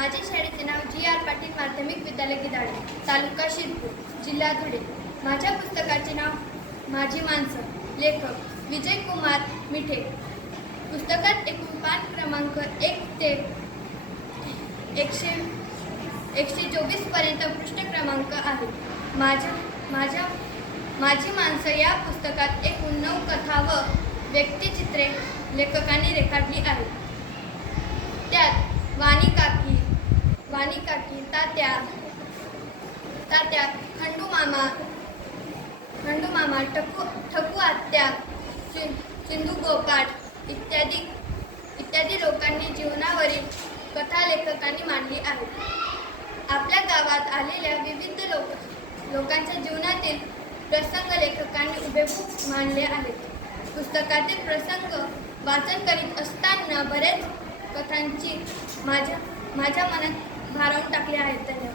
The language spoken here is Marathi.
माझे शाळेचे नाव जी आर पाटील माध्यमिक विद्यालय गिदाडे तालुका शिरपूर जिल्हा धुळे. माझ्या पुस्तकाचे नाव माझी माणसं लेखक विजय कुमार मिठे. पुस्तकात एकूण पान क्रमांक एक ते एकशे एकशे चोवीसपर्यंत पृष्ठ क्रमांक आहे. माझ्या माझ्या माझी माणसं या पुस्तकात एकूण नऊ कथा व व्यक्तिचित्रे लेखकांनी रेखाटली आहेत. तात्या तात्या खंडू मामा खंडू मामा ठकू ठकू आत्या सिंधू गोपाट इत्यादी इत्यादी लोकांनी जीवनावरील कथा लेखकांनी मांडली आहे. आपल्या गावात आलेल्या विविध लोक लोकांच्या जीवनातील प्रसंग लेखकांनी हुबेहूब मांडले आहेत. पुस्तकातील प्रसंग वाचन करीत असताना बरेच कथांची माझ्या माझ्या मनात भारावून टाकले आहेत त्यांनी.